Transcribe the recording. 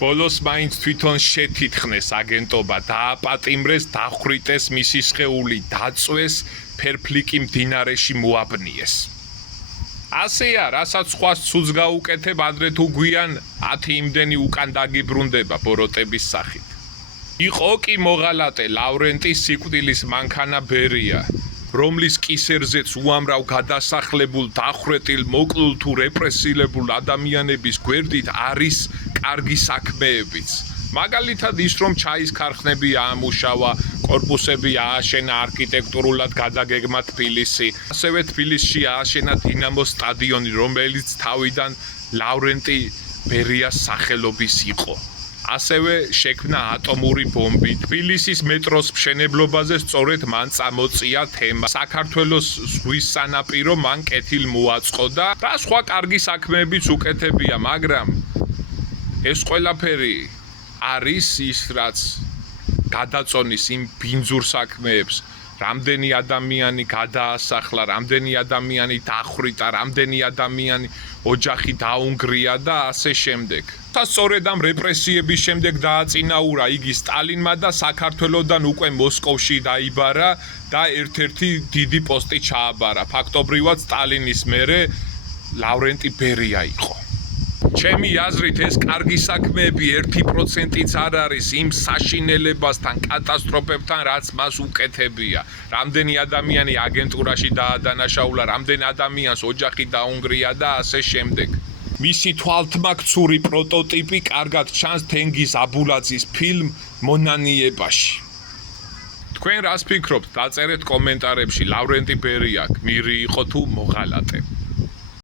ბოლოს მაინც თვითონ შეთითხნეს აგენტობა, დააპატიმრეს, დახვრიტეს მისი სხეული, დაწვეს, ფერფლიკი მდინარეში მოაბნიეს. ასეა, რასაც სხვას ცუდს გაუკეთებ, ადრე თუ გვიან 10 იმდენი უკან დაგიბრუნდება ბოროტების სახით. იყო კი მოღალატე ლავრენტი სიკვდილის მანქანა ბერია, რომლის კისერზეც უამრავ გადასახლებულ, დახვრეტილ, მოკლულ თუ რეპრესილებულ ადამიანების გვერდით არის კარგი საქმეებიც. მაგალითად ის, რომ ჩაის ქარხნები აამუშავა, კორპუსები ააშენა არქიტექტურულად გადაგეგმა თბილისი. ასევე თბილისში ააშენა დინამოს სტადიონი, რომელიც თავიდან ლავრენტი ბერიას სახელობის იყო. ასევე შექმნა ატომური ბომბი. თბილისის მეტროს მშენებლობაზე სწორედ მან წამოწია თემა. საქართველოს ზღვის სანაპირო მან კეთილ მოაწყო და სხვა კარგი საქმეებიც უკეთებია, მაგრამ ეს ყველაფერი არის ის, რაც გადაწონის იმ ბინძურ საქმეებს, რამდენი ადამიანი გადაასახლა, რამდენი ადამიანი დახვრიტა, რამდენი ადამიანი ოჯახი დაუნგრია და ასე შემდეგ. სწორედ ამ რეპრესიების შემდეგ დააწინაურა იგი სტალინმა და საქართველოდან უკვე მოსკოვში დაიბარა და ერთ-ერთი დიდი პოსტი ჩააბარა. ფაქტობრივად სტალინის მერე ლავრენტი ბერია იყო. ჩემი აზრით ეს კარგი საქმეები 1%-იც არ არის იმ საშინელებასთან, კატასტროფებთან, რაც მას უკეთებია. რამდენი ადამიანი აგენტურაში დაადანაშაულა, რამდენი ადამიანს ოჯახი დაუნგრია და ასე შემდეგ. მისი თვალთმაქცური პროტოტიპი კარგად ჩანს თენგიზ აბულაძის ფილმ მონანიებაში. თქვენ რას ფიქრობთ? დაწერეთ კომენტარებში. ლავრენტი ბერია გმირი იყო თუ მოღალატე?